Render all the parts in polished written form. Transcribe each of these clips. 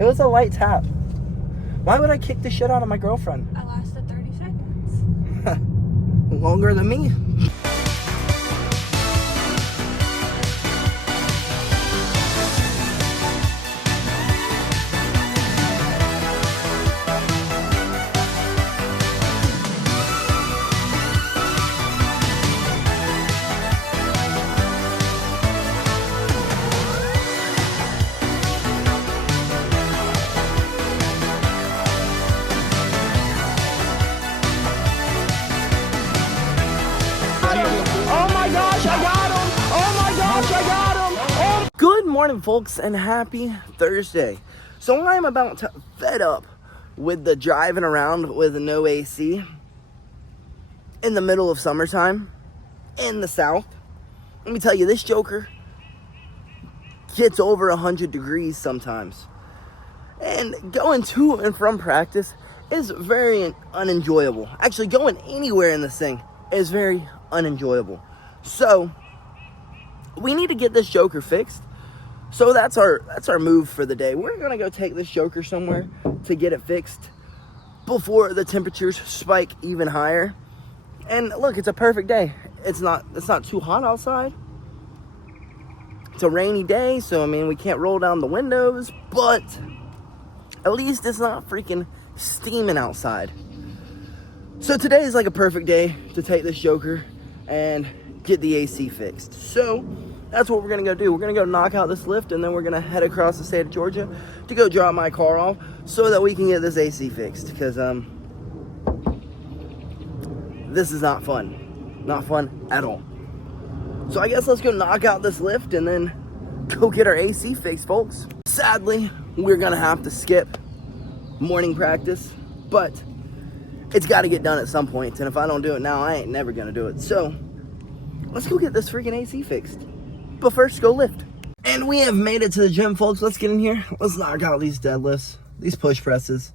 It was a light tap. Why would I kick the shit out of my girlfriend? I lasted 30 seconds. Longer than me. Good morning, folks, and happy Thursday. So I'm about to fed up with the driving around with no AC in the middle of summertime in the South. Let me tell you, this joker gets over 100 degrees sometimes. And going to and from practice is very unenjoyable. Actually, going anywhere in this thing is very unenjoyable. So we need to get this joker fixed. So that's our move for the day. We're gonna go take this joker somewhere to get it fixed before the temperatures spike even higher. And look, it's a perfect day. It's not too hot outside. It's a rainy day, so I mean we can't roll down the windows, but at least it's not freaking steaming outside. So today is like a perfect day to take this joker and get the AC fixed. So that's what we're gonna go do. We're gonna go knock out this lift, and then we're gonna head across the state of Georgia to go drop my car off so that we can get this AC fixed, because this is not fun. Not fun at all. So I guess let's go knock out this lift and then go get our AC fixed, folks. Sadly, we're gonna have to skip morning practice, but it's gotta get done at some point, and if I don't do it now, I ain't never gonna do it. So let's go get this freaking AC fixed. But first, go lift. And we have made it to the gym, folks. Let's get in here. Let's knock out these deadlifts, these push presses,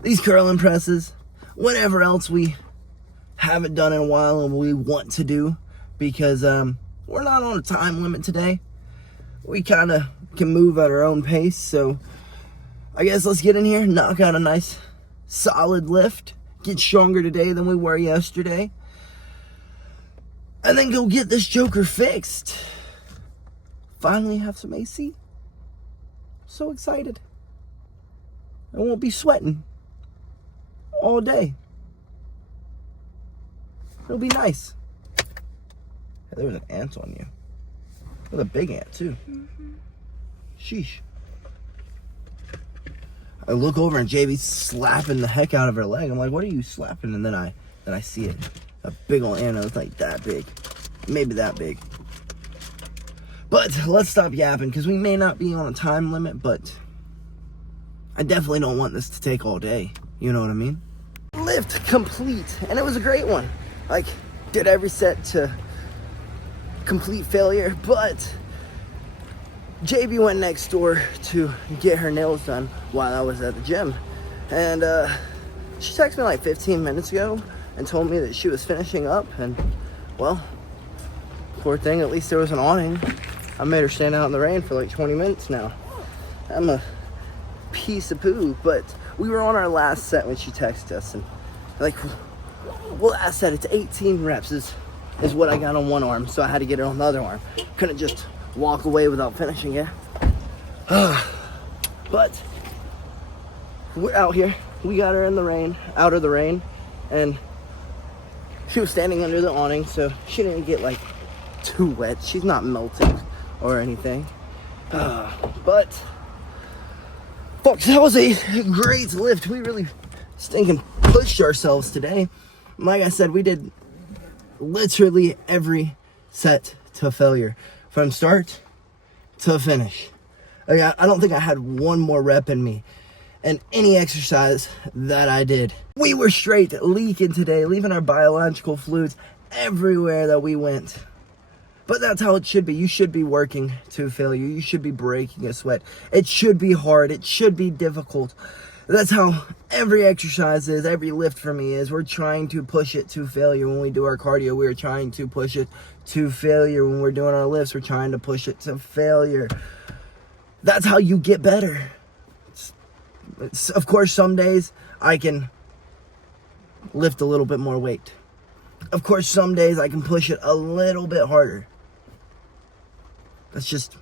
these curling presses, whatever else we haven't done in a while and we want to do, because we're not on a time limit today. We kind of can move at our own pace. So I guess let's get in here, knock out a nice solid lift, get stronger today than we were yesterday, and then go get this joker fixed. Finally have some AC. So excited. I won't be sweating all day. It'll be nice. Hey, there was an ant on you. It was a big ant too. Sheesh. I look over and JB's slapping the heck out of her leg. I'm like, what are you slapping? And then I see it. A big old ant. It was like that big. Maybe that big. But let's stop yapping, because we may not be on a time limit, but I definitely don't want this to take all day. You know what I mean? Lift complete, and it was a great one. Like, did every set to complete failure, but JB went next door to get her nails done while I was at the gym. And she texted me like 15 minutes ago and told me that she was finishing up, and well, poor thing, at least there was an awning. I made her stand out in the rain for like 20 minutes now. I'm a piece of poo, but we were on our last set when she texted us, and like, well, last set, it's 18 reps is what I got on one arm, so I had to get it on the other arm. Couldn't just walk away without finishing it. But we're out here. We got her in the rain, out of the rain, and she was standing under the awning, so she didn't get like too wet. She's not melting or anything. But folks, that was a great lift. We really stinking pushed ourselves today. Like I said, we did literally every set to failure, from start to finish. I don't think I had one more rep in me in any exercise that I did. We were straight leaking today, leaving our biological fluids everywhere that we went. But that's how it should be. You should be working to failure. You should be breaking a sweat. It should be hard. It should be difficult. That's how every exercise is, every lift for me is. We're trying to push it to failure. When we do our cardio, we're trying to push it to failure. When we're doing our lifts, we're trying to push it to failure. That's how you get better. Of course, some days I can lift a little bit more weight. Of course, some days I can push it a little bit harder. That's just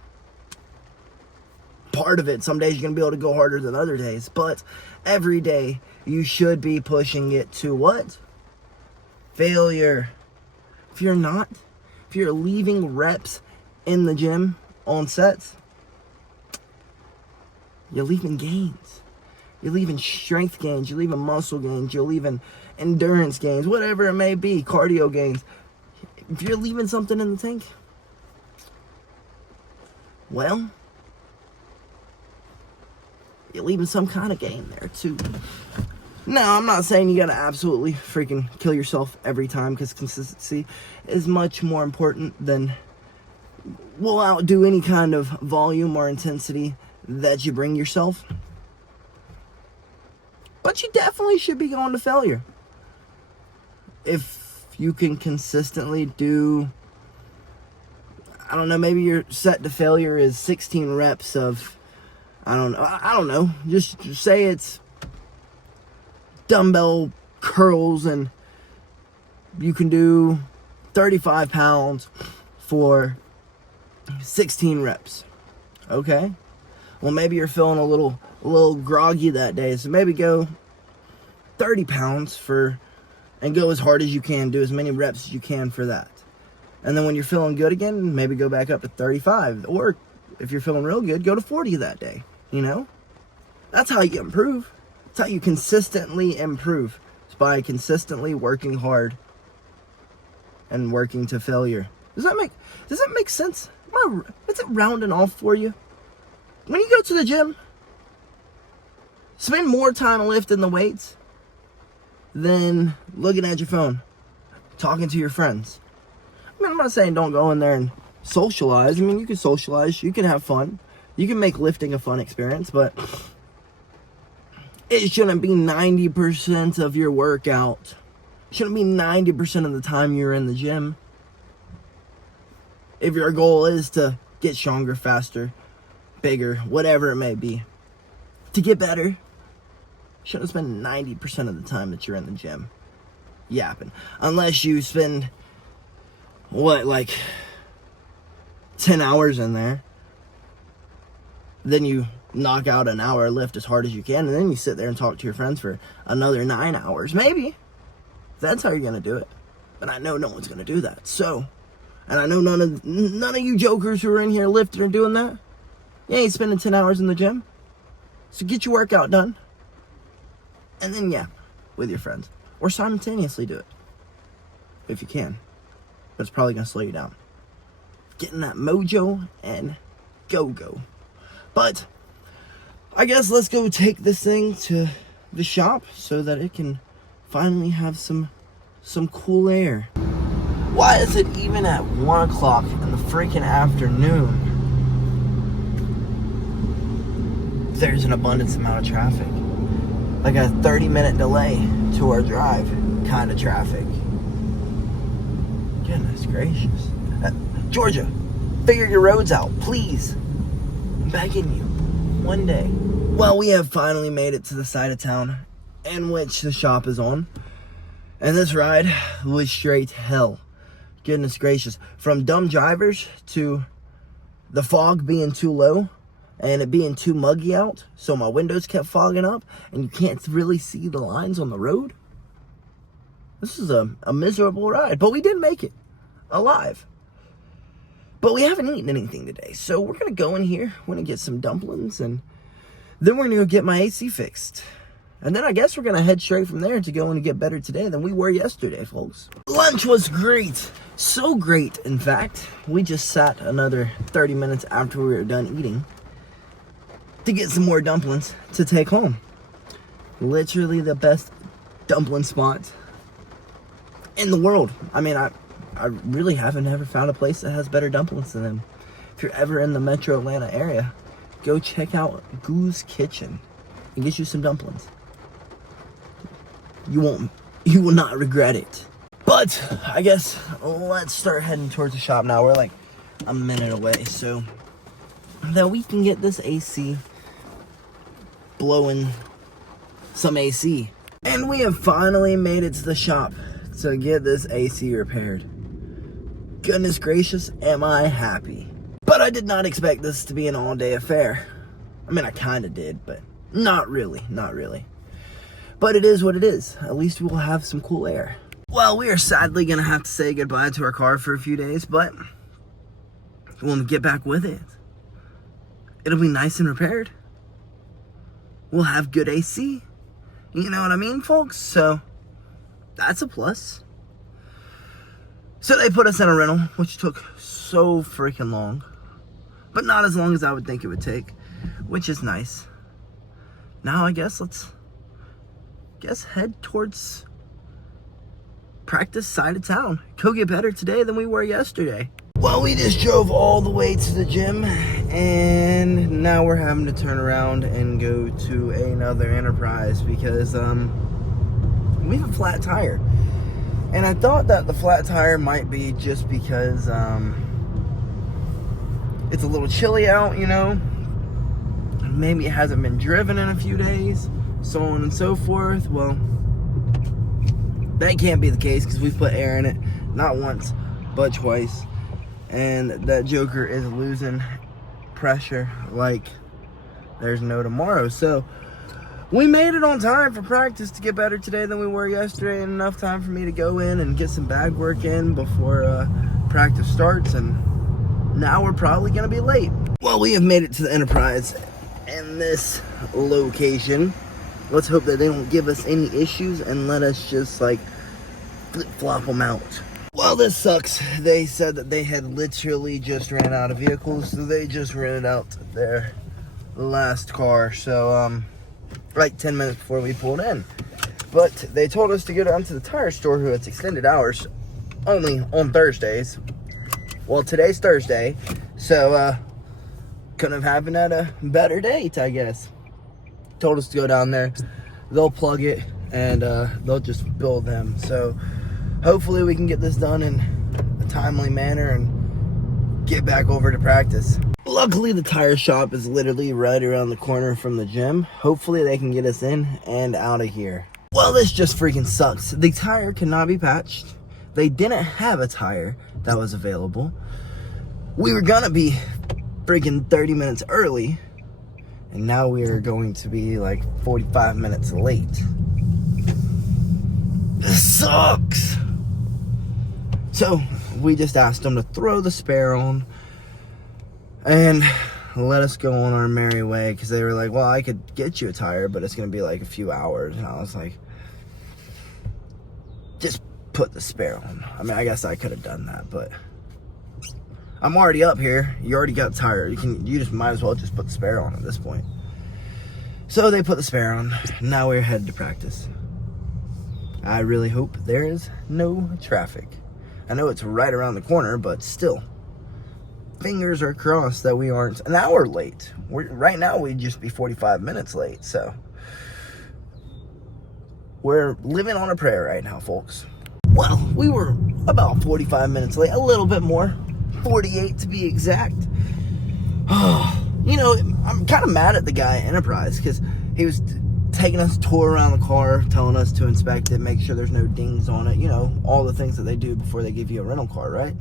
part of it. Some days you're going to be able to go harder than other days. But every day you should be pushing it to what? Failure. If you're not, if you're leaving reps in the gym on sets, you're leaving gains. You're leaving strength gains. You're leaving muscle gains. You're leaving endurance gains. Whatever it may be. Cardio gains. If you're leaving something in the tank, well, you're leaving some kind of gain there too. Now, I'm not saying you gotta absolutely freaking kill yourself every time, because consistency is much more important than will outdo any kind of volume or intensity that you bring yourself. But you definitely should be going to failure. If you can consistently do, I don't know, maybe your set to failure is 16 reps of, I don't know, just say it's dumbbell curls and you can do 35 pounds for 16 reps. Okay? Well, maybe you're feeling a little groggy that day, so maybe go 30 pounds and go as hard as you can, do as many reps as you can for that. And then when you're feeling good again, maybe go back up to 35. Or if you're feeling real good, go to 40 that day, you know? That's how you improve. That's how you consistently improve. It's by consistently working hard and working to failure. Does that make sense? Is it rounding off for you? When you go to the gym, spend more time lifting the weights than looking at your phone, talking to your friends. I mean, I'm not saying don't go in there and socialize. I mean, you can socialize, you can have fun, you can make lifting a fun experience, but it shouldn't be 90% of your workout. It shouldn't be 90% of the time you're in the gym. If your goal is to get stronger, faster, bigger, whatever it may be, to get better, you shouldn't spend 90% of the time that you're in the gym yapping. Unless you spend, like 10 hours in there. Then you knock out an hour lift as hard as you can, and then you sit there and talk to your friends for another 9 hours. Maybe. That's how you're going to do it. But I know no one's going to do that. So, and I know none of you jokers who are in here lifting or doing that. You ain't spending 10 hours in the gym. So get your workout done. And then, yeah, with your friends. Or simultaneously do it. If you can. But it's probably going to slow you down. Getting that mojo and go. But I guess let's go take this thing to the shop so that it can finally have some cool air. Why is it even at 1 o'clock in the freaking afternoon? There's an abundance amount of traffic. Like a 30-minute delay to our drive kind of traffic. Goodness gracious. Georgia, figure your roads out, please. I'm begging you. One day. Well, we have finally made it to the side of town in which the shop is on. And this ride was straight hell. Goodness gracious. From dumb drivers to the fog being too low and it being too muggy out, so my windows kept fogging up and you can't really see the lines on the road. This is a miserable ride, but we did make it alive. But we haven't eaten anything today, so we're gonna go in here, we're gonna get some dumplings, and then we're gonna go get my AC fixed. And then I guess we're gonna head straight from there to go and get better today than we were yesterday, folks. Lunch was great. So great, in fact. We just sat another 30 minutes after we were done eating to get some more dumplings to take home. Literally the best dumpling spot in the world. I mean, I really haven't ever found a place that has better dumplings than them. If you're ever in the metro Atlanta area, go check out Goo's Kitchen and get you some dumplings. You will not regret it. But I guess let's start heading towards the shop now. We're like a minute away, so that we can get this AC blowing some AC. And we have finally made it to the shop to get this AC repaired. Goodness gracious, am I happy. But I did not expect this to be an all-day affair. I mean, I kind of did, but not really. But it is what it is. At least we will have some cool air. Well, we are sadly going to have to say goodbye to our car for a few days, but we'll get back with it. It'll be nice and repaired. We'll have good AC. You know what I mean, folks? So, that's a plus. So they put us in a rental, which took so freaking long. But not as long as I would think it would take, which is nice. Now I guess let's head towards practice side of town. Go get better today than we were yesterday. Well, we just drove all the way to the gym, and now we're having to turn around and go to another Enterprise because we have a flat tire. And I thought that the flat tire might be just because it's a little chilly out, you know. Maybe it hasn't been driven in a few days, so on and so forth. Well, that can't be the case because we put air in it not once, but twice. And that joker is losing pressure like there's no tomorrow. So we made it on time for practice to get better today than we were yesterday, and enough time for me to go in and get some bag work in before practice starts. And now we're probably going to be late. Well, we have made it to the Enterprise in this location. Let's hope that they don't give us any issues and let us just like flip-flop them out. Well, this sucks. They said that they had literally just ran out of vehicles, so they just rented out their last car. So, like 10 minutes before we pulled in. But they told us to go down to the tire store, who it's extended hours only on Thursdays. Well, today's Thursday, so couldn't have happened at a better date, I guess. Told us to go down there. They'll plug it, and they'll just build them. So hopefully we can get this done in a timely manner and get back over to practice. Luckily, the tire shop is literally right around the corner from the gym. Hopefully they can get us in and out of here. Well, this just freaking sucks. The tire cannot be patched. They didn't have a tire that was available. We were gonna be freaking 30 minutes early, and now we are going to be like 45 minutes late. This sucks. So we just asked them to throw the spare on and let us go on our merry way, because they were like, well, I could get you a tire, but it's gonna be like a few hours. And I was like, just put the spare on. I mean, I guess I could have done that, but I'm already up here. You already got tired. You just might as well just put the spare on at this point. So they put the spare on. Now we're headed to practice. I really hope there is no traffic. I know it's right around the corner, but still, fingers are crossed that we aren't an hour late. Right now we'd just be 45 minutes late. So we're living on a prayer right now, folks. Well, we were about 45 minutes late, a little bit more, 48 to be exact. You know, I'm kind of mad at the guy at Enterprise, because he was taking us a tour around the car, telling us to inspect it, make sure there's no dings on it, you know, all the things that they do before they give you a rental car, right?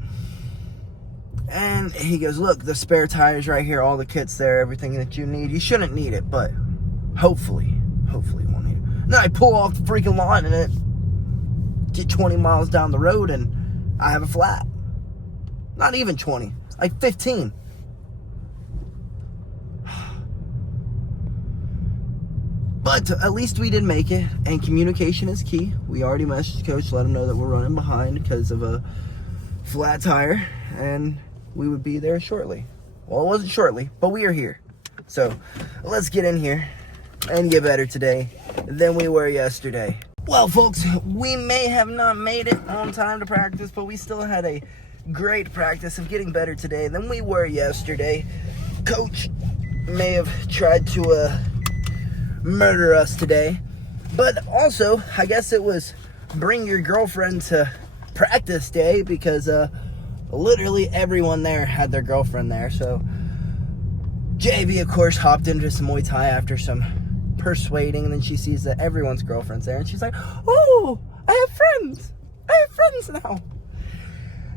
And he goes, look, the spare tires right here, all the kits there, everything that you need. You shouldn't need it, but hopefully you won't need it. Then I pull off the freaking line and it get 20 miles down the road and I have a flat. Not even 20, like 15. But at least we did make it, and communication is key. We already messaged Coach, let him know that we're running behind because of a flat tire, and we would be there shortly. Well, it wasn't shortly, but we are here. So let's get in here and get better today than we were yesterday. Well, folks, we may have not made it on time to practice, but we still had a great practice of getting better today than we were yesterday. Coach may have tried to murder us today, but also I guess it was bring your girlfriend to practice day, because literally everyone there had their girlfriend there. So JB, of course, hopped into some Muay Thai after some persuading, and then she sees that everyone's girlfriend's there, and she's like, oh, I have friends. I have friends now.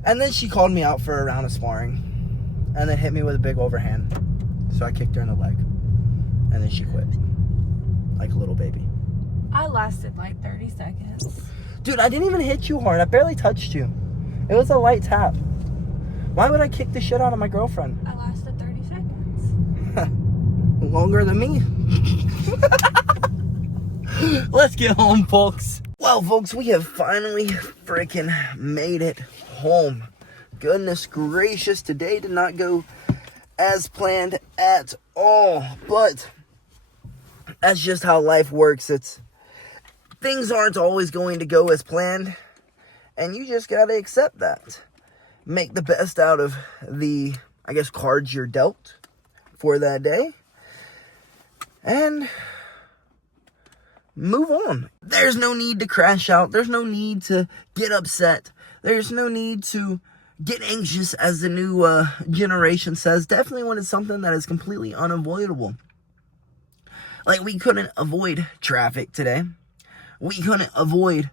And then she called me out for a round of sparring, and then hit me with a big overhand. So I kicked her in the leg, and then she quit, like a little baby. I lasted like 30 seconds. Dude, I didn't even hit you hard. I barely touched you. It was a light tap. Why would I kick the shit out of my girlfriend? I lasted 30 seconds. Longer than me. Let's get home, folks. Well, folks, we have finally freaking made it home. Goodness gracious, today did not go as planned at all. But that's just how life works. Things aren't always going to go as planned, and you just gotta accept that. Make the best out of the, I guess, cards you're dealt for that day, and move on. There's no need to crash out. There's no need to get upset. There's no need to get anxious, as the new generation says. Definitely when it's something that is completely unavoidable. Like, we couldn't avoid traffic today. We couldn't avoid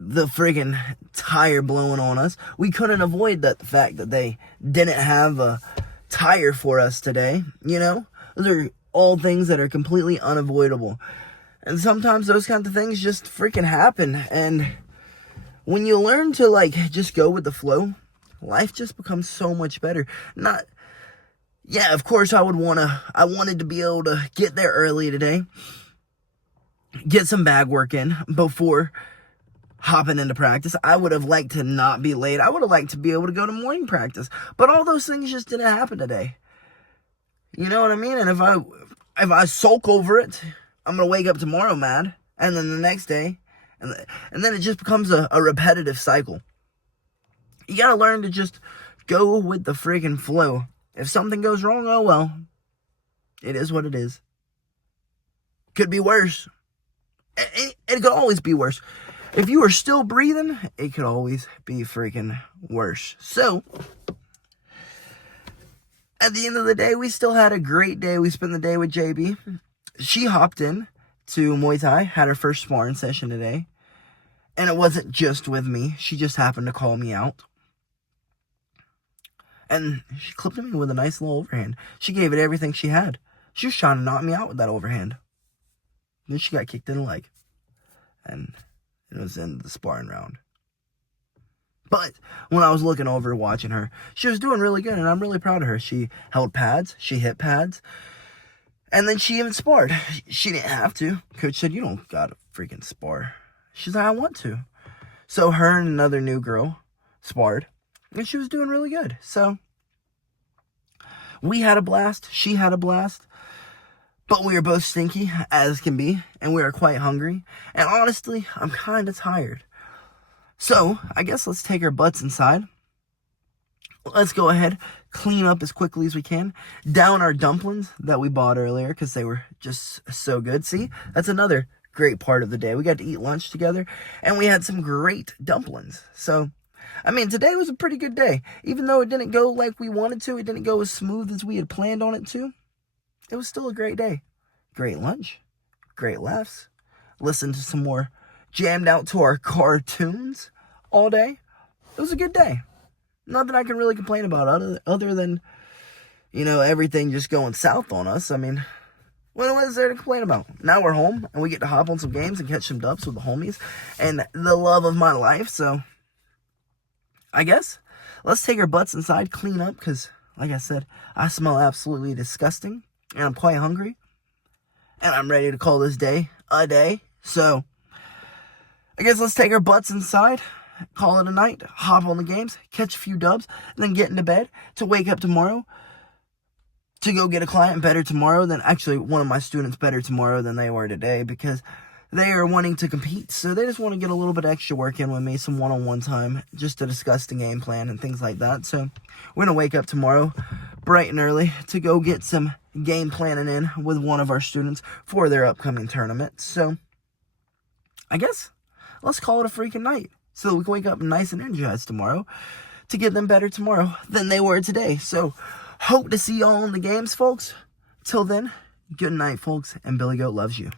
the friggin' tire blowing on us. We couldn't avoid the fact that they didn't have a tire for us today. You know, those are all things that are completely unavoidable. And sometimes those kinds of things just freaking happen. And when you learn to, like, just go with the flow, life just becomes so much better. Yeah, of course I wanted to be able to get there early today, get some bag work in before hopping into practice. I would have liked to not be late. I would have liked to be able to go to morning practice. But all those things just didn't happen today. You know what I mean? And if I sulk over it, I'm going to wake up tomorrow mad. And then the next day. And then it just becomes a repetitive cycle. You got to learn to just go with the friggin' flow. If something goes wrong, oh well. It is what it is. Could be worse. It could always be worse. If you are still breathing, it could always be freaking worse. So, at the end of the day, we still had a great day. We spent the day with JB. She hopped in to Muay Thai, had her first sparring session today. And it wasn't just with me. She just happened to call me out. And she clipped me with a nice little overhand. She gave it everything she had. She was trying to knock me out with that overhand. Then she got kicked in the leg. And it was in the sparring round. But when I was looking over, watching her, she was doing really good, and I'm really proud of her. She held pads. She hit pads. And then she even sparred. She didn't have to. Coach said, you don't gotta freaking spar. She's like, I want to. So her and another new girl sparred. And she was doing really good. So we had a blast. She had a blast. But we were both stinky, as can be, and we are quite hungry. And honestly, I'm kind of tired. So, I guess let's take our butts inside. Let's go ahead, clean up as quickly as we can. Down our dumplings that we bought earlier, because they were just so good. See, that's another great part of the day. We got to eat lunch together, and we had some great dumplings. So, I mean, today was a pretty good day. Even though it didn't go like we wanted to, it didn't go as smooth as we had planned on it to. It was still a great day. Great lunch. Great laughs. Listened to some more, jammed out to our cartoons all day. It was a good day. Nothing I can really complain about other than, you know, everything just going south on us. I mean, what is there to complain about? Now we're home, and we get to hop on some games and catch some dubs with the homies and the love of my life. So, I guess, let's take our butts inside, clean up, because, like I said, I smell absolutely disgusting. And I'm quite hungry. And I'm ready to call this day a day. So, I guess let's take our butts inside, call it a night, hop on the games, catch a few dubs, and then get into bed to wake up tomorrow to go get a client better tomorrow than, actually, one of my students better tomorrow than they were today, because they are wanting to compete. So they just want to get a little bit extra work in with me, some one-on-one time, just to discuss the game plan and things like that. So we're going to wake up tomorrow bright and early to go get some game planning in with one of our students for their upcoming tournament. So I guess let's call it a freaking night so that we can wake up nice and energized tomorrow to get them better tomorrow than they were today. So hope to see y'all in the games, folks. Till then, Good night, folks, and Billy Goat loves you.